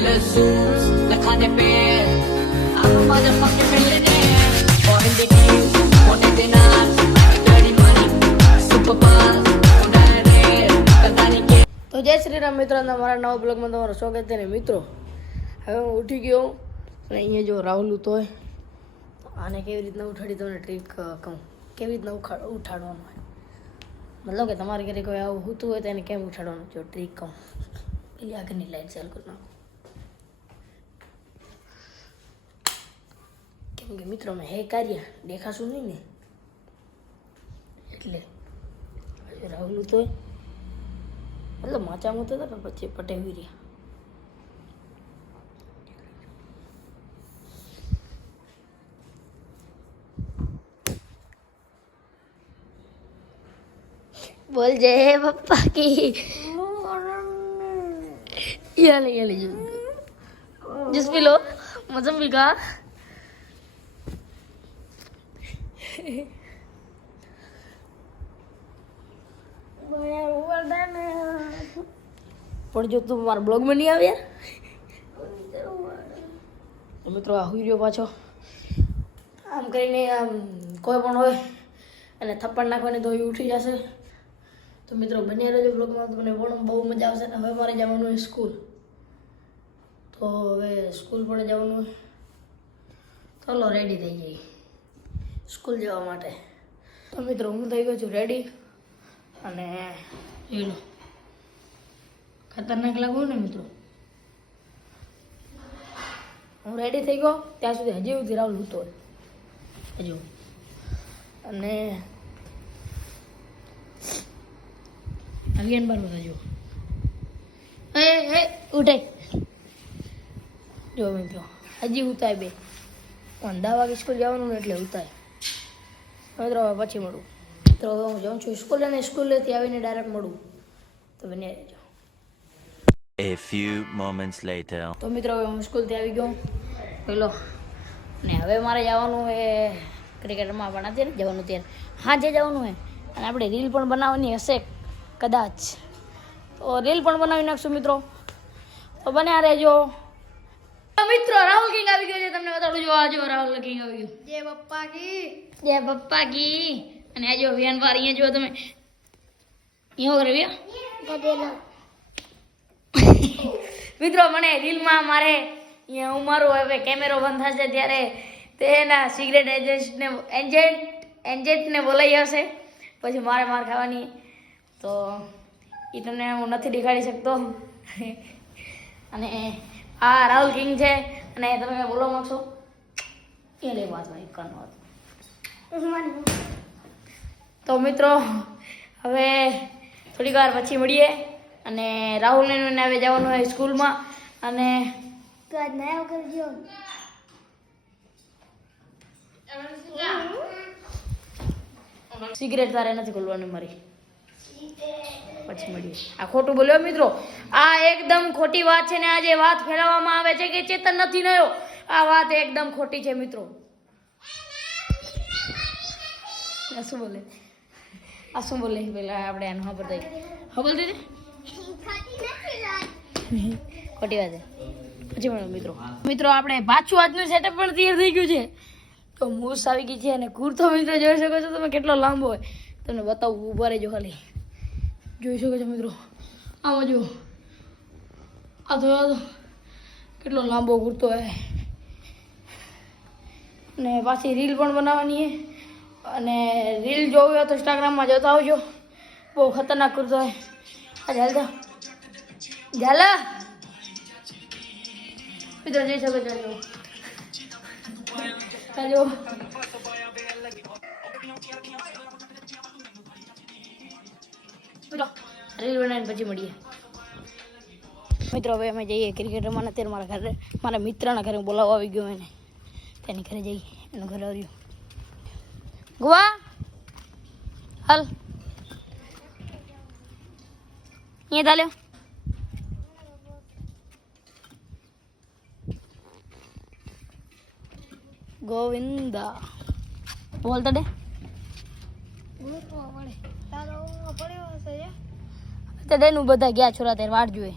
તો જય શ્રી રામ મિત્રો, મારા નવા બ્લોગમાં તમારું સ્વાગત છે ને મિત્રો. હવે હું ઉઠી ગયો અને અહીંયા જો રાહુલ તો આને કેવી રીતના ઉઠાડી તમને ટ્રીક કહું, કેવી રીતના ઉઠાડવાનું હોય. મતલબ કે તમારે ઘરે કોઈ આવું હોતું હોય તો એને કેમ ઉઠાડવાનું, જો ટ્રીક કહું. પેલી આગળની લાઈટ ચાલુ કરી નાખો, કેમ કે મિત્રો મેં હે કાર્ય દેખાશું નહીં ને એટલે. રાહુલ તો મતલબ માચા મૂતા હતા પણ પછી પટેવી રહ્યા. बोल जय पप्पा की ये ले जिस भी लो मौसमी का પણ જો તું મારા બ્લોગમાં નહીં આવે તો મિત્રો આ હુઈ રહ્યો પાછો. આમ કરીને આમ કોઈ પણ હોય અને થપ્પડ નાખવાની તો ઉઠી જશે. તો મિત્રો બન્યા રહેજો બ્લોગમાં, તમને પણ બહુ મજા આવશે. ને હવે મારે જવાનું હોય સ્કૂલ, તો હવે સ્કૂલ પણ જવાનું હોય. ચાલો રેડી થઈ જઈએ સ્કૂલ જવા માટે. તો મિત્રો હું થઈ ગયો છું રેડી અને એનો ખતરનાક લાગુ ને મિત્રો. હું રેડી થઈ ગયો ત્યાં સુધી હજી સુધી રાહુલ હૂતો હજુ. અને અગિયાર બાર બધા જો ઉઠે જો મિત્રો હજી ઉતાય બે 10 વાગે સ્કૂલ જવાનું ને એટલે ઉતાય. મિત્રો હવે પછી મળું. તો હું જાઉં છું સ્કૂલ અને સ્કૂલેથી આવીને ડાયરેક્ટ મળું. તો બને રહેજો. A few moments later. તો મિત્રો હવે હું સ્કૂલથી આવી ગયો પેલો ને હવે મારે જવાનું એ ક્રિકેટમાં પણ અત્યારે જવાનું ત્યારે સાંજે જવાનું હોય અને આપણે રીલ પણ બનાવવાની હશે કદાચ, તો રીલ પણ બનાવી નાખશું મિત્રો. તો બન્યા રહેજો. મિત્રો રાહુલ કિંગ આવી ગયો છે, તમને બતાડું. જો આજો રાહુલ કિંગ આવી ગયો. જય પપ્પા કી, જય પપ્પા કી. અને આજો વિયાન પાર અહીંયા જો તમે અહીંયા કરે વિયા મિત્રો. મને રીલમાં મારે અહીંયા હું મારું હવે કેમેરો બંધ થશે ત્યારે તેના સિગરેટ એજન્ટને બોલાઈ હશે, પછી મારે માર ખાવાની. તો એ તમને હું નથી દેખાડી શકતો. અને આ રાહુલ કિંગ છે. અને તમે બોલવા માગશો એ લે વાત ભાઈ કાનો વાત. તો મિત્રો હવે થોડીક વાર પછી મળીએ. અને રાહુલને હવે જવાનું હોય સ્કૂલમાં. અને સિગરેટ તારે નથી ખોલવાની મારી, પછી મળીએ. આ ખોટું બોલ્યો મિત્રો, આ એકદમ ખોટી વાત છે. ને આ જે વાત ફેલાવવામાં આવે છે કે ચેતન નથી નયો, આ વાત એકદમ ખોટી છે મિત્રો. શું બોલે આ શું બોલે પેલા આપણે આનું ખબર થઈ ખબર દીધી ખોટી વાત છે. પછી મળો મિત્રો. મિત્રો આપણે પાછું આજનું સેટઅપ પણ તૈયાર થઈ ગયું છે. તો મૂસ આવી ગઈ છે અને કુર્તો મિત્રો જોઈ શકો છો તમે કેટલો લાંબો હોય, તમને બતાવું. ઊભા રહેજો ખાલી, જોઈ શકો છો મિત્રો. આમાં જુઓ, આ તો કેટલો લાંબો કુર્તો હોય. અને પાછી રીલ પણ બનાવવાની છે. અને રીલ જોવી હોય તો ઇન્સ્ટાગ્રામમાં જોતા આવજો. બહુ ખતરનાક કુર્તો હોય. આ ચાલતા ઝાલા મિત્રો જઈ શકો છો. ચાલો મિત્રો રીલ બનાવીને પછી મળીએ મિત્રો. હવે અમે જઈએ ક્રિકેટ રમવાના. અત્યારે મારા ઘરે મારા મિત્રના ઘરે બોલાવવા આવી ગયો એને, તેની ઘરે જઈએ. એનું ઘરે આવ્યું ગોવા હાલ અહીંયા ચાલ્યો. ગોવિંદા બોલતા દે તે ડેનું બધા ગયા છોરા ત્યારે વાટ જોઈએ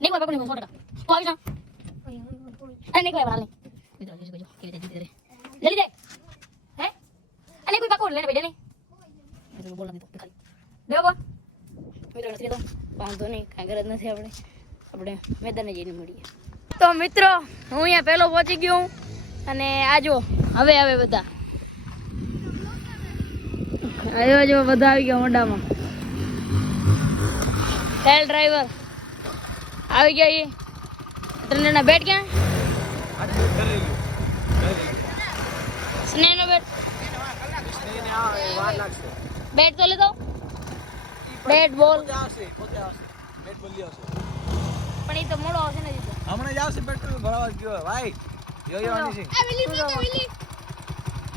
નહીં કોઈ પકડી 100%. તું આવી જા અરે નહીં કોઈ વાળા નહીં મિત્રો જોજો કેવી રીતે જીતી રે જલ્દી દે હે અરે કોઈ પાકો લેને બેજે નહીં મિત્રો બોલ નથી તો ખાલી દેવો બોલ મિત્રો નથી તો વાંધો નહીં કાંઈ ગરજ નથી આપણે મેદાને જઈને મળીએ તો મિત્રો હું અહીંયા પહેલો પહોંચી ગયો હું અને આ જો હવે આવે બધા આવ્યો જો બધા આવી ગયા મોઢામાં ટેલ ડ્રાઈવર આવી ગયા એ 3 જણા બેટ ક્યાં સ્નેહનો બેટ બેટ તો લેતો બેટ બોલ પણ એ તો મોડો આવશે ને જીતો હમણાં જ આવશે પેટ્રોલ ભરાવા ગયો ભાઈ યો હની સિંહ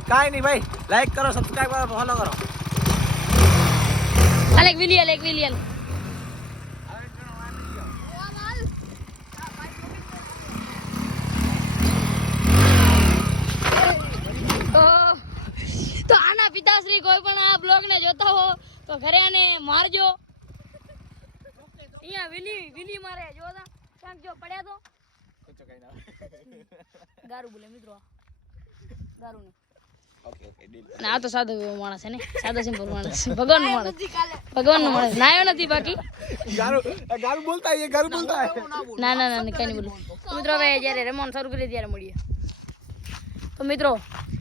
કાઈ નહીં ભાઈ લાઈક કરો સબસ્ક્રાઇબ કરો ફોલો કરો એક વિલિયલ તો આના પિતાશ્રી કોઈ પણ આ બ્લોગ ને જોતા હો તો ઘરે આને મારજો અહીંયા વિલી મારે જોતા ક્યાંક જો પડ્યા તો ગારું બોલે મિત્રો ગારું નહીં અને આ તો સાદો માણસ છે ને સાદો સિમ્પલ માણસ ભગવાનનો માણસ નાયો નથી બાકી ગારું બોલતા હે ગારું બોલતા હે ના કઈ નહીં બોલું તો મિત્રો હવે જ્યારે રમવાનું શરૂ કરીએ ત્યારે મળીએ તો મિત્રો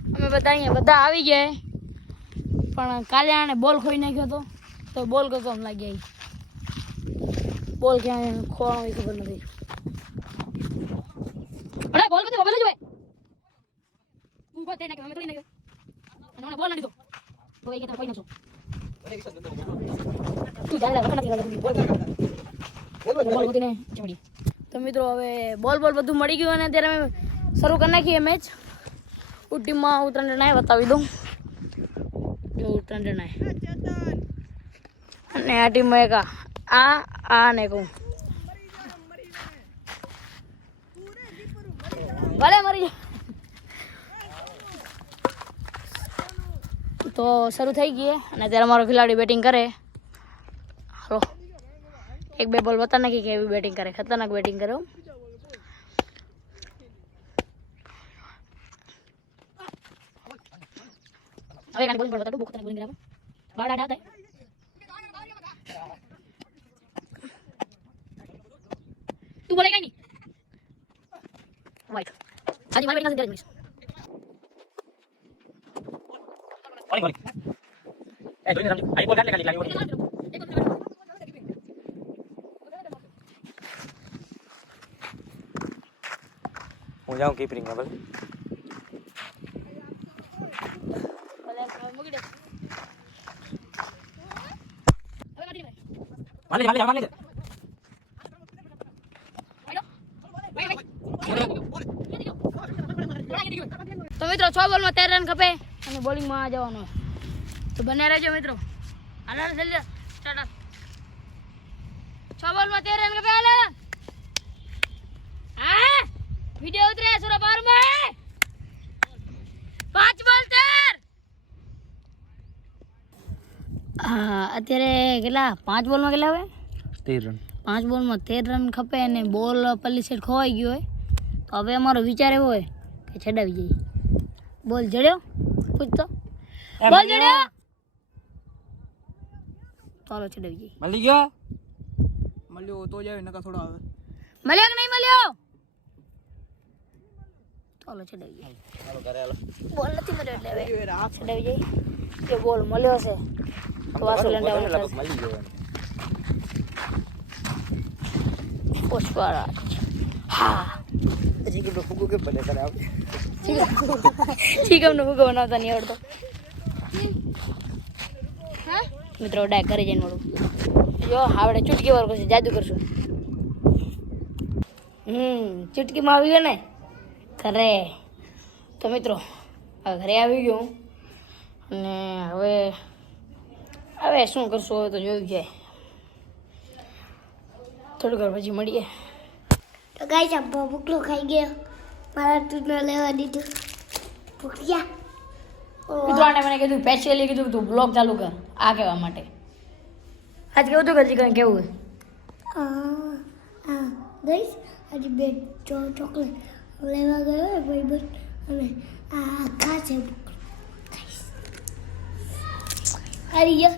અમે બધા અહીંયા બધા આવી ગયા પણ કાલે આને બોલ ખોઈ નાખ્યો હતો તો બોલ કયો આમ લાગી બોલ ક્યાં ખોવાનો એ ખબર નથી અરે બોલ કયો બોલે જોય ઊભો થઈને કે અમે થોડી નાખ્યો અને બોલ ના દીધો તો એ કે કોઈ નાખો તું જાણે રખના નથી બોલ ગોતીને ચડી તો મિત્રો હવે બોલ બધું મળી ગયું અને અત્યારે અમે શરૂ કરી નાખીએ મેચ ટીમમાં હું 3 જણા બતાવી દઉં જો 3 જણા અને આ ટીમમાં એક આ ને કહું ભલે મરી જાય તો શરૂ થઈ ગઈ અને અત્યારે અમારો ખેલાડી બેટિંગ કરે હાલો 1-2 બોલ બતા નાખી કે એવી બેટિંગ કરે ખતરનાક બેટિંગ કરે હવે કાને બોલિંગ બતા દો બહુ ખતરનાક બોલિંગ કરે બાડા ડાતા તું બોલે કઈ નહીં વાઈટ આજે મારી બેટિંગ નથી કરી ઓલી એ જોઈને સમજ આઈ બોલ કાઢ લે ખાલી હું જાઉં કીપરિંગ માં બોલ મારી લે તો મિત્રો 6 બોલમાં 13 રન ખપે અને બોલિંગમાં જવાનું તો બને રહેજો મિત્રો હાલ જલ્દી સ્ટાર્ટ 6 બોલમાં 13 રન ખપે હાલ હા વિડિયો ઉતરે સુરા બાર માં 5 બોલ 13 અત્યારે કેટલા 5 બોલમાં કેટલા આવે 13 રન 5 બોલમાં 13 રન ખપે અને બોલ પલ્લી સેટ ખોવાઈ ગયો હોય તો હવે અમારો વિચાર એવો હોય કે છડાવી જઈએ બોલ જડ્યો પૂછતો બોલ જડ્યો ચાલો છડાવી જઈએ મળ્યો તો જાય નકા થોડો આવે મળ્યો કે નહીં મળ્યો ચાલો છડાવી જઈએ ચાલો ઘરે હાલો બોલ નથી મળ્યો એટલે હવે છડાવી જઈએ જો બોલ મળ્યો છે તો વાસુ લંડાવવાનો મળી ગયો પુષ્પરાજ હા હજી કે ફૂગો કે બને કરે આપણે ચીકમનો ફૂગો બનાવતા નહીં આવડતો મિત્રો ડાય ઘરે જઈને મળું જો આપણે ચૂટકી વાર કરશું જાદુ કરશું ચૂટકીમાં આવી ગયો ને ઘરે તો મિત્રો હવે ઘરે આવી ગયો અને હવે શું કરશું હવે તો જોયું જાય થોડીક વાર પછી મળીએ તો ગાઈસ આ ભૂખલો ખાઈ ગયો મારા દૂધ ન લેવા દીધું ભૂખ્યા મિત્રોને મને કીધું સ્પેશિયલી કીધું કે તું બ્લોગ ચાલુ કર આ કહેવા માટે આજ કેવું હતું કે હજી કંઈ કેવું ગાઈસ હજી બે ચોકલેટ લેવા ગયો ભાઈબંધ અને આ ખાશે હારી ગયો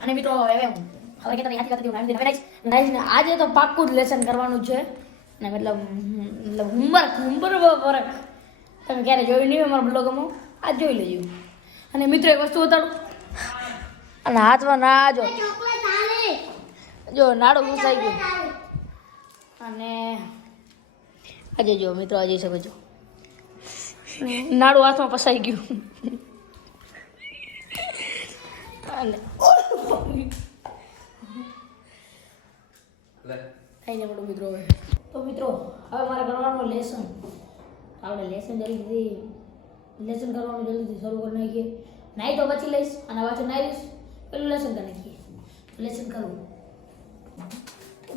અને મિત્રો હવે કે તમે યાદ કરતી હું હવે આજે તો પાક્કું જ લેસન કરવાનું છે ને મતલબ હોમવર્ક તમે ક્યારે જોયું નહીં હોય મારા બ્લોગમાં આજ જોઈ લેજો. અને મિત્રો એક વસ્તુ બતાડું અને હાથમાં ના જો નાડું ઘૂસાઈ ગયું અને આજે જો મિત્રો આ જોઈ શકો છો નાડું હાથમાં ફસાઈ ગયું અને કઈ નહીં પડું મિત્રો હવે તો મિત્રો હવે મારે કરવાનું લેસન આપણે લેસન કરવાનું જલ્દીથી શરૂ કરી નાખીએ. નાહી તો પછી લઈશ અને પાછું નાહી લઈશ પેલું લેસન કરી નાખીએ. લેસન કરવું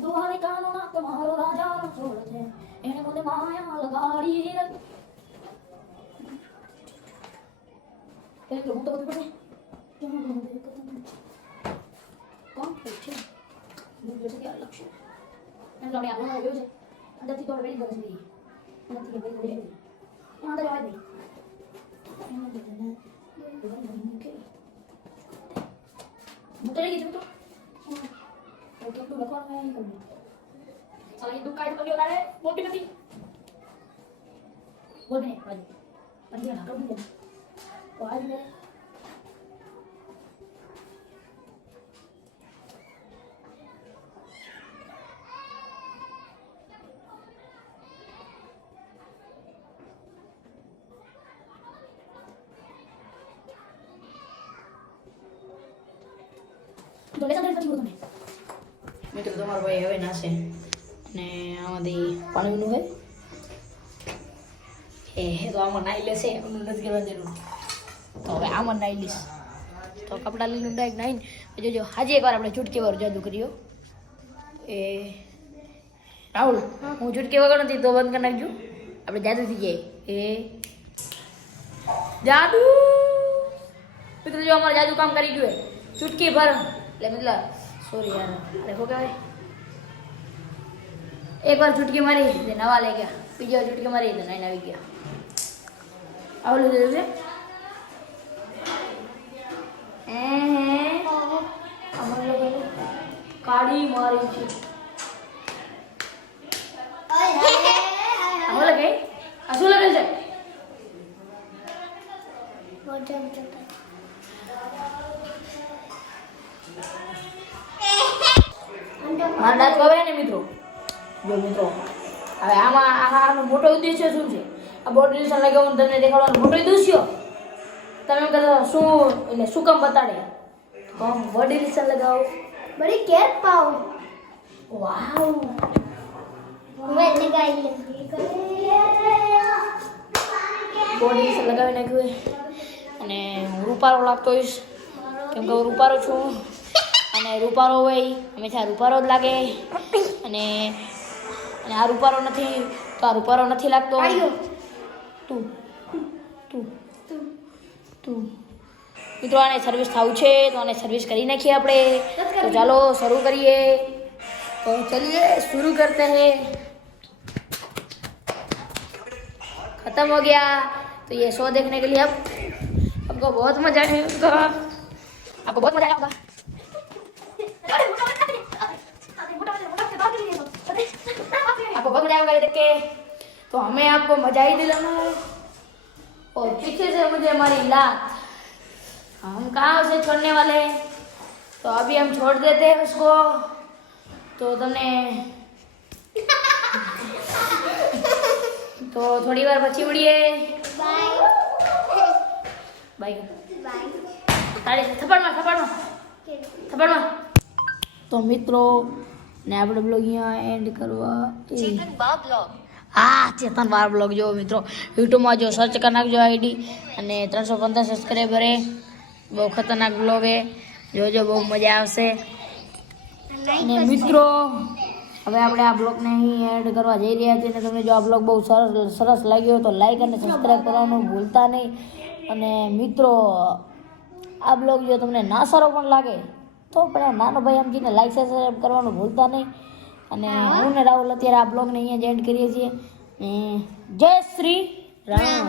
દુહારે કાનો ના તમારો રાજા છોડ છે એને મને માયા લગાડી કે હું તો બધું કોણ છે મુજે કે લક્ષ્ય એમ આપણે આપણો આવ્યો છે અંદરથી તો વેલી કરે છે અંદરથી વેલી કરે છે અંદર આવે નહીં મુતરે ગઈ તો ઓકે તો લખવાનું નહીં કરવું સાલી દુકાઈ તો કર્યો તારે મોટી નથી બોલ ને પછી ના કરું તો આજ મે તો લેસન પછી બોલ તમે મિત્રો તમારો ભાઈ હવે નાશે અને આમાંથી પાણીનું હોય તો આમાં નાહી લેશે એમનું નથી કરવા જરૂર તો હવે આમાં નાહી લઈશ તો કપડાં લઈને ડાયરેક્ટ નાહીને જોજો આજે એકવાર આપણે ચૂટકી વાર જાદુ કર્યો એ રાહુલ હું ચૂટકી વગર નથી તો બંધ કરી નાખજો આપણે જાદુ થઈ જાય એ જાદુ મિત્રો જો અમારે જાદુ કામ કરી ગયું ચૂટકી ભર એટલે મતલબ સોરી યાર અરે શું કહેવાય એક વાર ચૂટકી મારી એટલે નવા લઈ ગયા બીજી વાર ચૂટકી મારી એટલે નાઈને આવી ગયા આવું લીધું છે અમારે લોકો કાળી મારી છે આવું લગે આ શું લગે છે મારા દાંત કવે ને મિત્રો જો મિત્રો હવે આનો મોટો ઉદ્દેશ્ય શું છે આ બોડી લેસન લગાવવાનું તમને દેખાડવાનો મોટો ઉદ્દેશ્ય તમે એમ કહેતા શું એટલે શું કામ બતાડે તો બોડી લેસન લગાવો બડી કેર પાઉ વાવ મેં લગાઈ બોડી લેસન લગાવી નાખ્યું અને હું રૂપારો લાગતો હોઈશ કેમ કે હું રૂપારો છું અને રૂપારો હોય હંમેશા રૂપારો જ લાગે અને આ રૂપારો નથી તો આ રૂપારો નથી લાગતો તું મિત્રો આને સર્વિસ થવું છે તો આને સર્વિસ કરી નાખીએ આપણે તો ચાલો શરૂ કરીએ तो चलिए शुरू करते हैं खत्म हो गया तो ये शो देखने के लिए अब आपको बहुत मजा आएगा आपको बहुत मजा आएगा आपको बहुत मजा आएगा ये देख के तो हमें आपको मजा ही दिलाना है और पीछे से मुझे हमारी लात हम कहाँ उसे छोड़ने वाले हैं तो अभी हम छोड़ देते हैं उसको तो तुमने तो थोड़ी बार પછી ઉડીએ બાય બાય તારે થપ્પડમાં તો મિત્રો ને આપણે બ્લોગ અહીંયા એન્ડ કરવા ચેતન બાર બ્લોગ ચેતન બાર બ્લોગ જો મિત્રો યુટ્યુબમાં જો સર્ચ કરી નાખજો આઈડી અને 315 સબસ્ક્રાઈબર હે બહુ ખતરનાક બ્લોગ હે જોજો બહુ મજા આવશે અને મિત્રો હવે આપણે આ બ્લોગને અહીં એડ કરવા જઈ રહ્યા છીએ અને તમને જો આ બ્લોગ બહુ સરસ લાગ્યો તો લાઈક અને સબસ્ક્રાઈબ કરવાનું ભૂલતા નહીં અને મિત્રો આ બ્લોગ જો તમને ના સારો પણ લાગે તો પણ નાનો ભાઈ સમજીને લાઈક સબસ્ક્રાઈબ કરવાનું ભૂલતા નહીં. અને હું ને રાહુલ અત્યારે આ બ્લોગને અહીંયા જ એન્ડ કરીએ છીએ. જય શ્રી રામ.